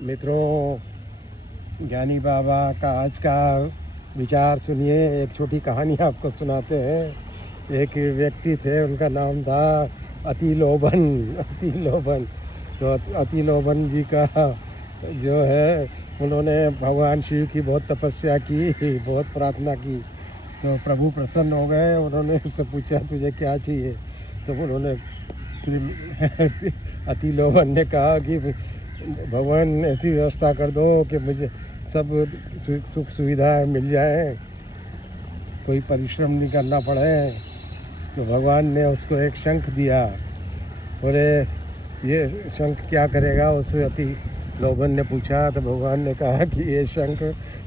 मित्रों, ज्ञानी बाबा का आज का विचार सुनिए। एक छोटी कहानी आपको सुनाते हैं। एक व्यक्ति थे, उनका नाम था अतिलोभन। अतिलोभन तो अतिलोभन जी का जो है, उन्होंने भगवान शिव की बहुत तपस्या की, बहुत प्रार्थना की। तो प्रभु प्रसन्न हो गए। उन्होंने उससे पूछा, तुझे क्या चाहिए? तो उन्होंने अतिलोभन ने कहा कि भगवान ऐसी व्यवस्था कर दो कि मुझे सब सुख सुविधाएं मिल जाए, कोई परिश्रम नहीं करना पड़े। तो भगवान ने उसको एक शंख दिया। बोले, ये शंख क्या करेगा? उस अतिलोभन ने पूछा। तो भगवान ने कहा कि ये शंख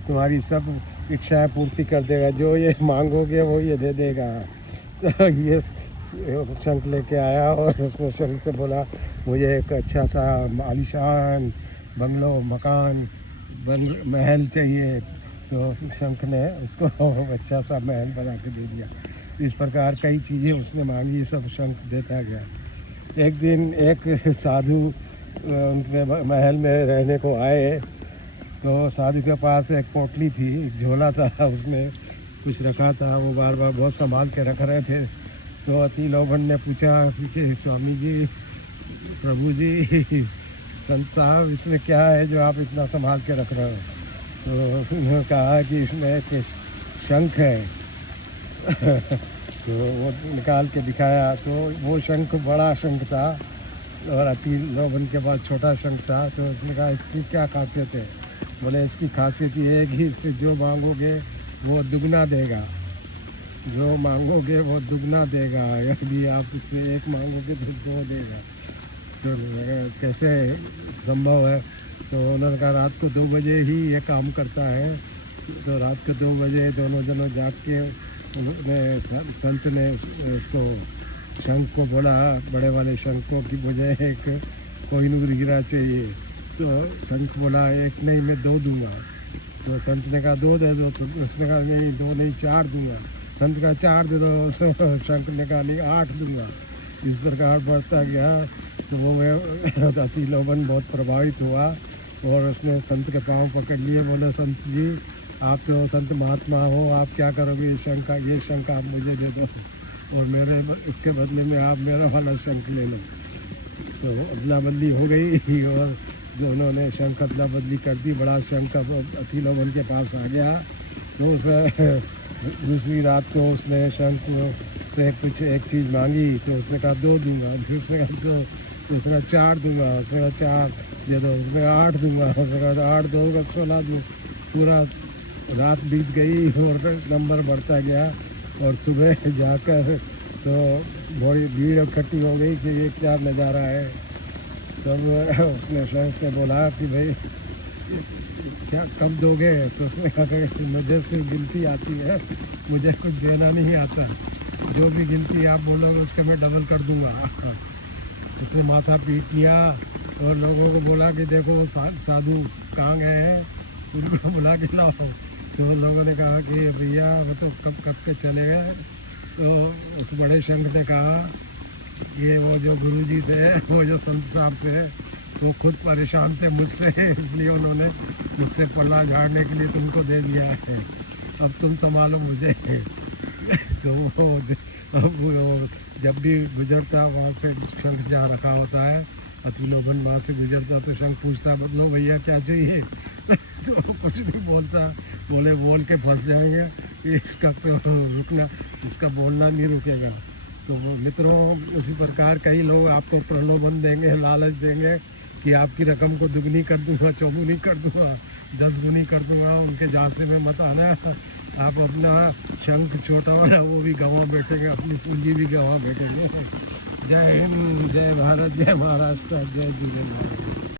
तुम्हारी सब इच्छाएं पूर्ति कर देगा, जो ये मांगोगे वो ये दे देगा। तो ये शंख लेके आया और उसने शंख से बोला, मुझे एक अच्छा सा आलीशान बंगलो, मकान, महल चाहिए। तो शंख ने उसको अच्छा सा महल बना के दे दिया। इस प्रकार कई चीज़ें उसने मांगी, सब शंख देता गया। एक दिन एक साधु उनके महल में रहने को आए। तो साधु के पास एक पोटली थी, एक झोला था, उसमें कुछ रखा था। वो बार बार बहुत संभाल के रख रहे थे। तो अतिलोभन ने पूछा कि स्वामी जी, प्रभु जी, संत साहब, इसमें क्या है जो आप इतना संभाल के रख रहे हो? तो उन्होंने कहा कि इसमें एक शंख है। तो वो निकाल के दिखाया। तो वो शंख बड़ा शंख था और अतिलोभन के बाद छोटा शंख था। तो उसने कहा, इसकी क्या खासियत है? बोले, इसकी खासियत ये है कि इससे जो मांगोगे वो दुगना देगा, जो मांगोगे वो दुगना देगा। यदि आप इससे एक मांगोगे तो दो देगा। तो कैसे संभव है? तो उन्होंने कहा, रात को 2 बजे ही ये काम करता है। तो रात को 2 बजे दोनों जनों जाग के उन्होंने, संत ने उसको शंख को बोला, बड़े वाले शंख को, कि मुझे एक कोहिनूर हीरा चाहिए। तो शंख बोला, एक नहीं, मैं 2 दूंगा। तो संत ने कहा, 2 दे दो। तो उसने कहा, नहीं 2 नहीं, 4 दूंगा। संत का 4 दे दो। शंख ने कहा, नहीं 8 दूंगा। इस प्रकार बढ़ता गया। तो वो अतिलोभन बहुत प्रभावित हुआ और उसने संत के पाँव पकड़ लिए। बोले, संत जी, आप तो संत महात्मा हो, आप क्या करोगे? ये शंख आप मुझे दे दो और मेरे इसके बदले में आप मेरा वाला शंख ले लो। तो अदला बदली हो गई और दोनों ने शंख अदला बदली कर दी। बड़ा शंख अतिलोभन के पास आ गया। तो उसे दूसरी रात को उसने शंख से कुछ एक चीज़ मांगी। तो उसने कहा, 2 दूंगा। दूसरे का 2, उसने कहा 4 दूंगा। उसने कहा 4 दे दो। उसने कहा 8 दूंगा। उसने कहा 8 2 का 16 दूँ। पूरा रात बीत गई और नंबर बढ़ता गया। और सुबह जाकर तो बड़ी भीड़ इकट्ठी हो गई कि ये क्या नज़ारा है। तब उसने शंख से बोला कि भाई, क्या कब दोगे? तो उसने कहा कि मुझे सिर्फ गिनती आती है, मुझे कुछ देना नहीं आता। जो भी गिनती आप बोलोगे उसके मैं डबल कर दूंगा। उसने माथा पीट लिया और लोगों को बोला कि देखो वो साधु कहाँ गए हैं, उनको बुला के लाओ। तो लोगों ने कहा कि भैया वो तो कब के चले गए। तो उस बड़े शंख ने कहा, ये वो जो गुरुजी थे, वो जो संत साहब थे, वो खुद परेशान थे मुझसे, इसलिए उन्होंने मुझसे पल्ला झाड़ने के लिए तुमको दे दिया है। अब तुम संभालो मुझे। तो वो जब भी गुजरता वहाँ से शंख जहाँ रखा होता है, अतिलोभन वहाँ से गुजरता तो शंख पूछता, लो भैया क्या चाहिए? तो कुछ नहीं बोलता। बोले, बोल के फंस जाएंगे, इसका तो रुकना, इसका बोलना नहीं रुकेगा। तो मित्रों, उसी प्रकार कई लोग आपको प्रलोभन देंगे, लालच देंगे कि आपकी रकम को दुगनी कर दूंगा, चौगुनी कर दूंगा, 10 गुनी कर दूंगा। उनके झांसे में मत आना। आप अपना शंख छोटा वाला वो भी गंवा बैठेंगे, अपनी पूंजी भी गंवा बैठेंगे। जय हिंद, जय भारत, जय महाराष्ट्र, जय जिलेंद्र।